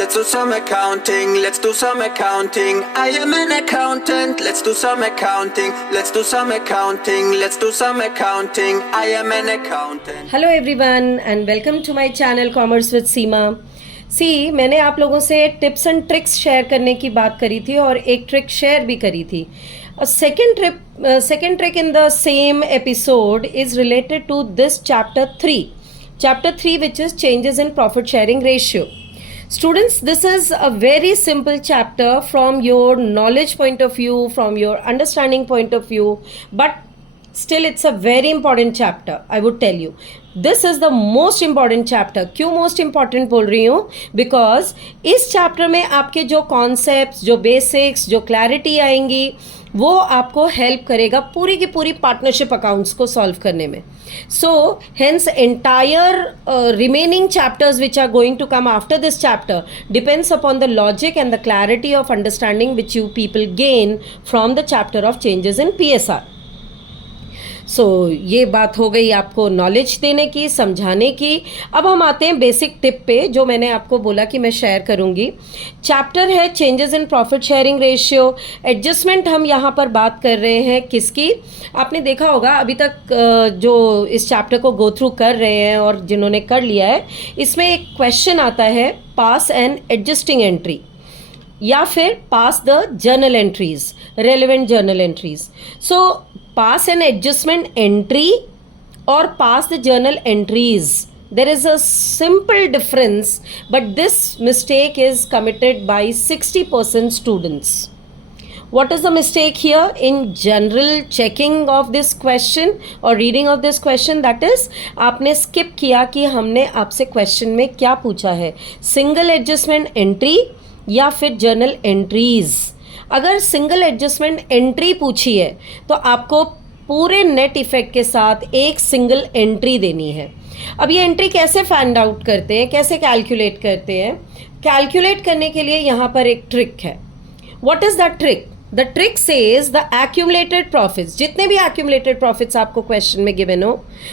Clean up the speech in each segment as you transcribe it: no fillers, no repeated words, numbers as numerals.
Let's do some accounting. Let's do some accounting. I am an accountant. Let's do some accounting. Let's do some accounting. Let's do some accounting. I am an accountant. Hello everyone and welcome to my channel commerce with Seema. मैंने आप लोगों से tips and tricks share करने की बात करी थी और एक ट्रिक शेयर भी करी थी। second trick in the same episode is related to this chapter 3 which is changes in profit sharing ratio. Students, this is a very simple chapter from your knowledge point of view, from your understanding point of view, but still it's a very important chapter. I would tell you this is the most important chapter. क्यों most important बोल रही हूँ? Because इस chapter में आपके जो concepts, जो basics, जो clarity आएंगी वो आपको हेल्प करेगा पूरी की पूरी पार्टनरशिप अकाउंट्स को सॉल्व करने में. So hence entire remaining chapters which are going to come after this chapter depends upon the logic and the clarity of understanding which you people gain from the chapter of changes in PSR. So ये बात हो गई आपको knowledge देने की, समझाने की. अब हम आते हैं बेसिक टिप पे जो मैंने आपको बोला कि मैं शेयर करूंगी. चैप्टर है changes in profit sharing ratio. Adjustment हम यहाँ पर बात कर रहे हैं किसकी? आपने देखा होगा अभी तक जो इस चैप्टर को गो थ्रू कर रहे हैं और जिन्होंने कर लिया है, इसमें एक क्वेश्चन आता है पास एंड एडजस्टिंग एंट्री या फिर pass the journal entries, relevant journal entries. So pass an adjustment entry or pass the journal entries. There is a simple difference, but this mistake is committed by 60% students. What is the mistake here? In general checking of this question or reading of this question, that is आपने skip किया कि हमने आपसे question में क्या पूछा है, single adjustment entry या फिर journal entries. अगर सिंगल एडजस्टमेंट एंट्री पूछी है तो आपको पूरे नेट इफेक्ट के साथ एक सिंगल एंट्री देनी है. अब ये एंट्री कैसे फाइंड आउट करते हैं, कैसे कैलकुलेट करते हैं? कैलकुलेट करने के लिए यहाँ पर एक ट्रिक है. What is the trick? The trick says the accumulated profits. जितने भी एक्यूमुलेटेड प्रॉफिट्स आपको क्वेश्चन में गिवन हो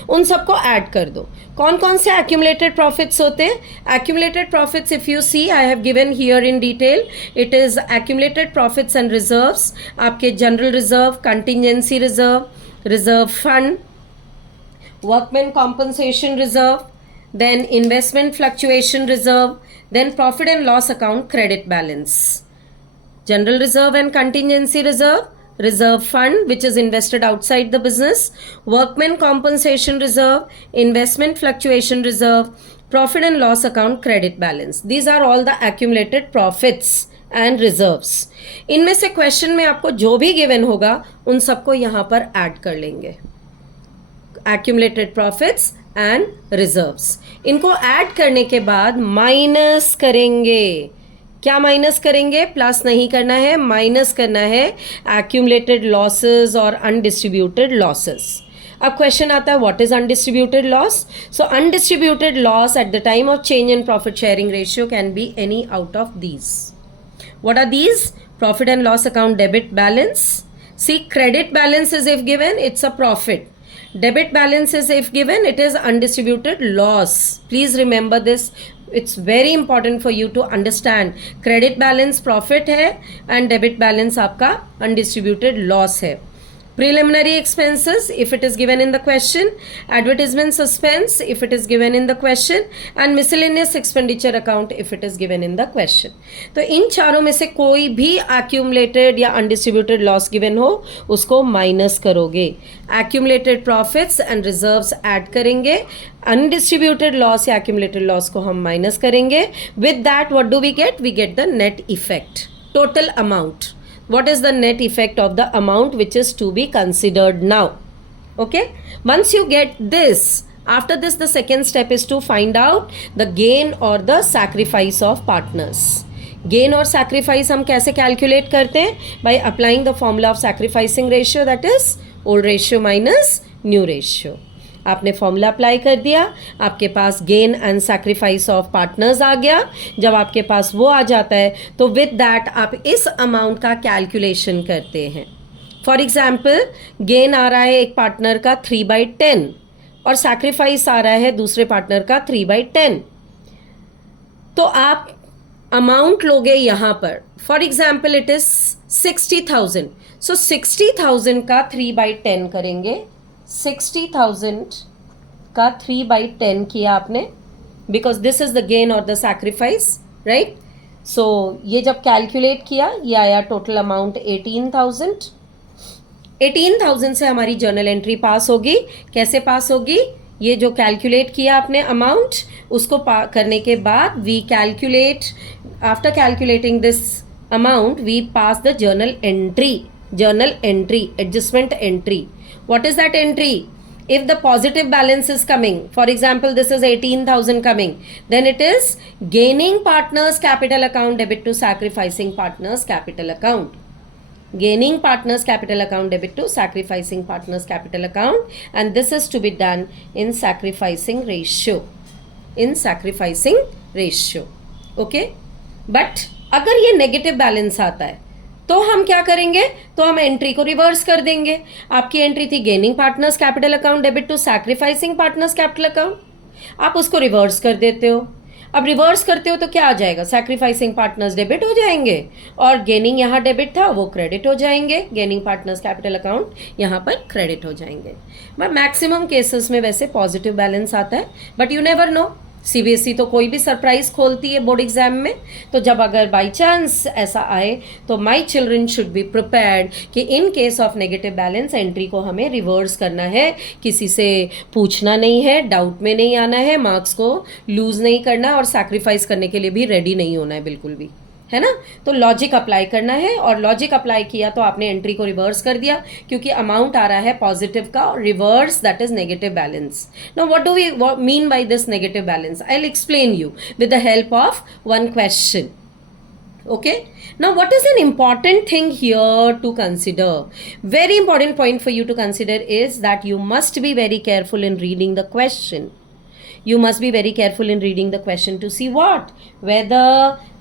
उन सबको ऐड कर दो. कौन कौन से एक्यूमुलेटेड प्रॉफिट्स होते हैं? Accumulated profits if you see I have given here in detail. It is accumulated profits and reserves. आपके general reserve, contingency reserve, reserve fund, workman compensation reserve, then investment fluctuation reserve, then profit and loss account credit balance. General reserve and contingency reserve, reserve fund which is invested outside the business, workman compensation reserve, investment fluctuation reserve, profit and loss account credit balance. These are all the accumulated profits and reserves. इनमें से question में आपको जो भी given होगा उन सबको यहाँ पर ऐड कर लेंगे. accumulated profits and reserves. इनको ऐड करने के बाद माइनस करेंगे. क्या माइनस करेंगे? प्लस नहीं करना है, माइनस करना है एक्यूमुलेटेड लॉसेस और अनडिस्ट्रीब्यूटेड लॉसेस. अब क्वेश्चन आता है what is undistributed loss? So undistributed loss at the time of change in profit sharing ratio can be any out of these. What are these? Profit and loss account debit balance. See, credit balance is if given it's a profit. Debit balance is if given it is undistributed loss. Please remember this. It's very important for you to understand. Credit balance profit है and debit balance आपका undistributed loss है. Preliminary expenses if it is given in the question, advertisement suspense if it is given in the question, and miscellaneous expenditure account if it is given in the question. तो इन चारों में से कोई भी accumulated या undistributed loss given हो उसको minus करोगे. accumulated profits and reserves add करेंगे, undistributed loss या accumulated loss को हम माइनस करेंगे. with that what do we get? We get the net effect, total amount. What is the net effect of the amount which is to be considered now? Okay, once you get this, after this the second step is to find out the gain or the sacrifice of partners. Gain और sacrifice हम कैसे calculate करते हैं? By applying the formula of sacrificing ratio, that is old ratio minus new ratio. आपने formula apply कर दिया, आपके पास gain and sacrifice of partners आ गया. जब आपके पास वो आ जाता है तो विद दैट आप इस अमाउंट का कैलकुलेशन करते हैं. फॉर एग्जाम्पल गेन आ रहा है एक पार्टनर का 3/10 और सैक्रिफाइस आ रहा है दूसरे पार्टनर का 3/10. तो आप अमाउंट लोगे यहाँ पर, फॉर एग्जाम्पल इट इज 60,000, सो 60,000 का 3/10 करेंगे. 60,000 का 3/10 किया आपने, because this is the gain और द सैक्रिफाइस, राइट. सो ये जब कैलकुलेट किया ये आया टोटल अमाउंट 18,000. 18,000 से हमारी जर्नल एंट्री पास होगी. कैसे पास होगी? ये जो कैलकुलेट किया आपने अमाउंट, उसको करने के बाद we calculate, after calculating this amount we pass the journal entry, adjustment entry. What is that entry? If the positive balance is coming, for example this is 18,000 coming, then it is gaining partners capital account debit to sacrificing partners capital account. Gaining partners capital account debit to sacrificing partners capital account, and this is to be done in sacrificing ratio. Okay, but अगर ये negative balance आता है तो हम क्या करेंगे? तो हम एंट्री को रिवर्स कर देंगे. आपकी एंट्री थी gaining partners capital account debit to sacrificing partners capital account, आप उसको रिवर्स कर देते हो. अब रिवर्स करते हो तो क्या आ जाएगा? सैक्रिफाइसिंग पार्टनर्स डेबिट हो जाएंगे और गेनिंग यहाँ डेबिट था वो क्रेडिट हो जाएंगे. गेनिंग पार्टनर्स कैपिटल अकाउंट यहाँ पर क्रेडिट हो जाएंगे. बट मैक्सिमम केसेस में वैसे पॉजिटिव बैलेंस आता है, but you never know. CBSE तो कोई भी सरप्राइज खोलती है बोर्ड एग्जाम में, तो जब अगर बाई चांस ऐसा आए तो my children should be prepared कि in case of negative balance entry को हमें रिवर्स करना है. किसी से पूछना नहीं है, डाउट में नहीं आना है, मार्क्स को लूज नहीं करना और सैक्रिफाइस करने के लिए भी रेडी नहीं होना है बिल्कुल भी, है ना. तो लॉजिक अप्लाई करना है, और लॉजिक अप्लाई किया तो आपने एंट्री को रिवर्स कर दिया क्योंकि अमाउंट आ रहा है पॉजिटिव का, और reverse that is negative balance. Now what do we mean by this negative balance? I will explain you with the help of one question. Okay, now what is an important thing here to consider? Very important point for you to consider is that you must be very careful in reading the question. You must be very careful in reading the question to see what? Whether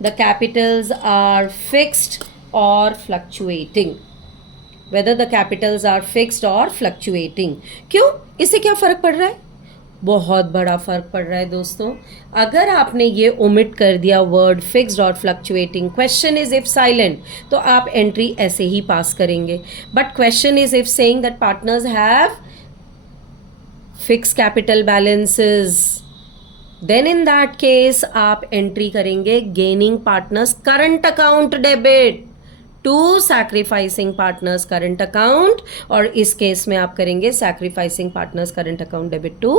the capitals are fixed or fluctuating. Whether the capitals are fixed or fluctuating. क्यों? इससे क्या फ़र्क पड़ रहा है? बहुत बड़ा फ़र्क पड़ रहा है दोस्तों. अगर आपने ये ओमिट कर दिया वर्ड फिक्स्ड और fluctuating, question is if silent, तो आप एंट्री ऐसे ही पास करेंगे. But question is if saying that partners have fix capital balances, then in that case आप एंट्री करेंगे gaining partners current account debit to sacrificing partners current account, और इस case में आप करेंगे sacrificing partners current account debit to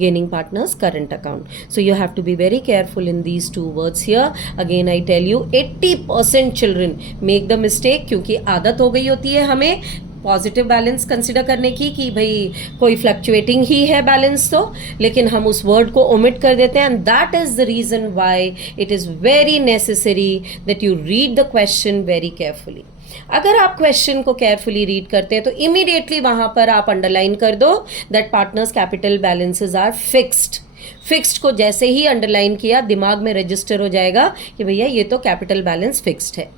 gaining partners current account. So you have to be very careful in these two words here. Again I tell you 80% children make the mistake, क्योंकि आदत हो गई होती है हमें पॉजिटिव बैलेंस कंसिडर करने की कि भाई कोई फ्लक्चुएटिंग ही है बैलेंस तो, लेकिन हम उस वर्ड को ओमिट कर देते हैं. And that is the reason why it is very necessary that you read the question very carefully. अगर आप क्वेश्चन को केयरफुली रीड करते हैं तो इमीडिएटली वहाँ पर आप अंडरलाइन कर दो that partners capital balances are fixed. Fixed को जैसे ही अंडरलाइन किया दिमाग में रजिस्टर हो जाएगा कि भैया ये तो कैपिटल बैलेंस फिक्स्ड है.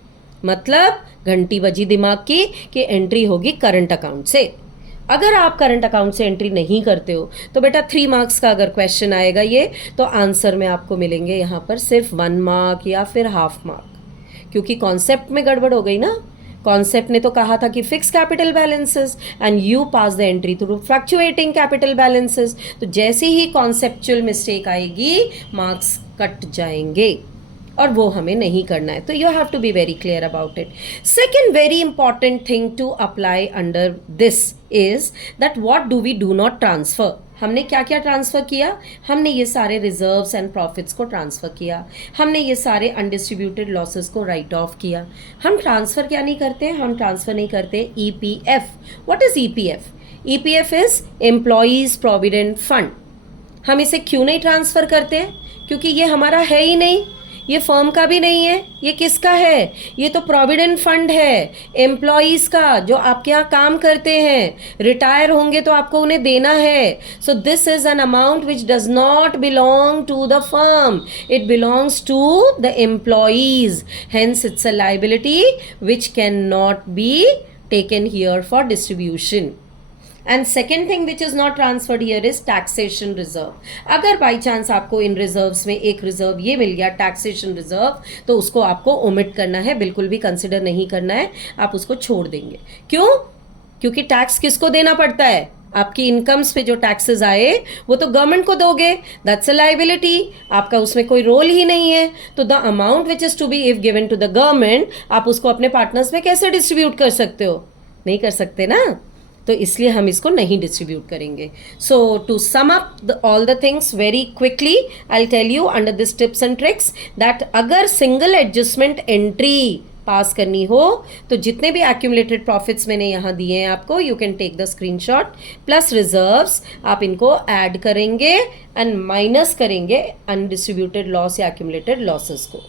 मतलब घंटी बजी दिमाग की कि एंट्री होगी करंट अकाउंट से. अगर आप करंट अकाउंट से एंट्री नहीं करते हो तो बेटा 3 मार्क्स का अगर क्वेश्चन आएगा ये, तो आंसर में आपको मिलेंगे यहाँ पर सिर्फ 1 मार्क या फिर हाफ मार्क, क्योंकि कॉन्सेप्ट में गड़बड़ हो गई ना. कॉन्सेप्ट ने तो कहा था कि fix capital balances and you pass the entry through fluctuating capital balances. तो जैसे ही कॉन्सेप्चुअल मिस्टेक आएगी मार्क्स कट जाएंगे, और वो हमें नहीं करना है. तो you have to be very clear about it. Second very important thing to apply under this is that what do we do not transfer. हमने क्या क्या ट्रांसफ़र किया? हमने ये सारे रिजर्व्स एंड प्रॉफिट्स को ट्रांसफ़र किया, हमने ये सारे अनडिस्ट्रीब्यूटेड लॉसेस को राइट ऑफ किया. हम ट्रांसफ़र क्या नहीं करते? हम ट्रांसफ़र नहीं करते EPF. What is EPF? EPF is employees provident fund. हम इसे क्यों नहीं ट्रांसफ़र करते हैं? क्योंकि ये हमारा है ही नहीं, ये फर्म का भी नहीं है. ये किसका है? ये तो प्रोविडेंट फंड है एम्प्लॉयज़ का, जो आपके यहाँ काम करते हैं, रिटायर होंगे तो आपको उन्हें देना है. So this is an amount which does not belong to the firm, it belongs to the employees. Hence it's a liability which can not be taken here for distribution. And second thing which is not transferred here is taxation reserve. अगर by chance आपको इन reserves में एक reserve ये मिल गया taxation reserve, तो उसको आपको ओमिट करना है, बिल्कुल भी कंसिडर नहीं करना है, आप उसको छोड़ देंगे. क्यों? क्योंकि टैक्स किसको देना पड़ता है? आपकी इनकम्स पे जो टैक्सेस आए वो तो गवर्नमेंट को दोगे, दैट्स अ लाइबिलिटी, आपका उसमें कोई रोल ही नहीं है. तो the amount which is to be if given to the government, आप उसको अपने पार्टनर्स में कैसे डिस्ट्रीब्यूट कर सकते हो? नहीं कर सकते ना, तो इसलिए हम इसको नहीं डिस्ट्रीब्यूट करेंगे. So to sum up all the things very quickly, I will tell you under this tips and tricks that अगर सिंगल एडजस्टमेंट एंट्री पास करनी हो तो जितने भी एक्यूमुलेटेड प्रॉफिट्स मैंने यहाँ दिए हैं आपको, you can take the screenshot, plus reserves, आप इनको ऐड करेंगे एंड माइनस करेंगे अनडिस्ट्रीब्यूटेड लॉस या एक्यूमुलेटेड लॉसेस को.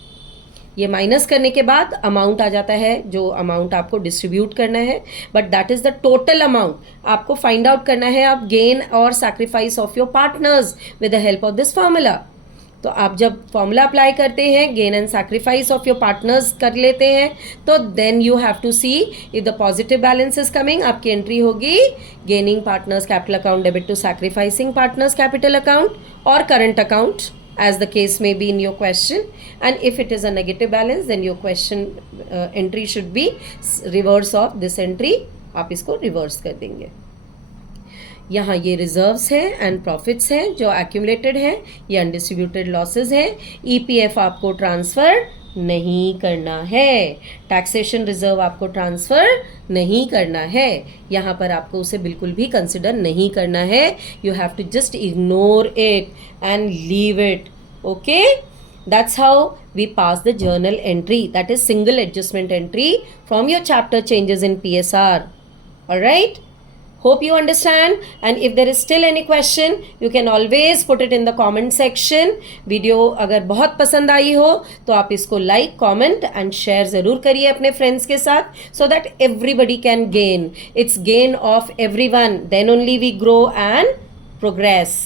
ये माइनस करने के बाद अमाउंट आ जाता है जो अमाउंट आपको डिस्ट्रीब्यूट करना है, but that is the total amount. आपको फाइंड आउट करना है आप गेन और sacrifice of your partners with the help of this formula. तो आप जब फॉर्मूला अप्लाई करते हैं, gain and sacrifice of your partners कर लेते हैं, तो then you have to see if the positive balance is coming, आपकी एंट्री होगी gaining partners capital account debit to sacrificing partners capital account और current account, as the case may be in your question. And if it is a negative balance, then your question entry should be reverse of this entry. आप इसको reverse कर देंगे. यहाँ ये reserves हैं and profits हैं जो accumulated हैं, ये अनडिस्ट्रीब्यूटेड लॉसेज हैं. ईपीएफ आपको ट्रांसफ़र नहीं करना है, टैक्सेशन रिजर्व आपको ट्रांसफ़र नहीं करना है, यहाँ पर आपको उसे बिल्कुल भी कंसिडर नहीं करना है. You have to just ignore it and leave it. Okay, that's how we pass the journal entry, that is single adjustment entry from your chapter changes in PSR. All right, hope you understand, and if there is still any question you can always put it in the comment section. Video अगर बहुत पसंद आई हो तो आप इसको like, comment and share ज़रूर करिए अपने फ्रेंड्स के साथ, so that everybody can gain. It's gain of everyone, then only we grow and progress.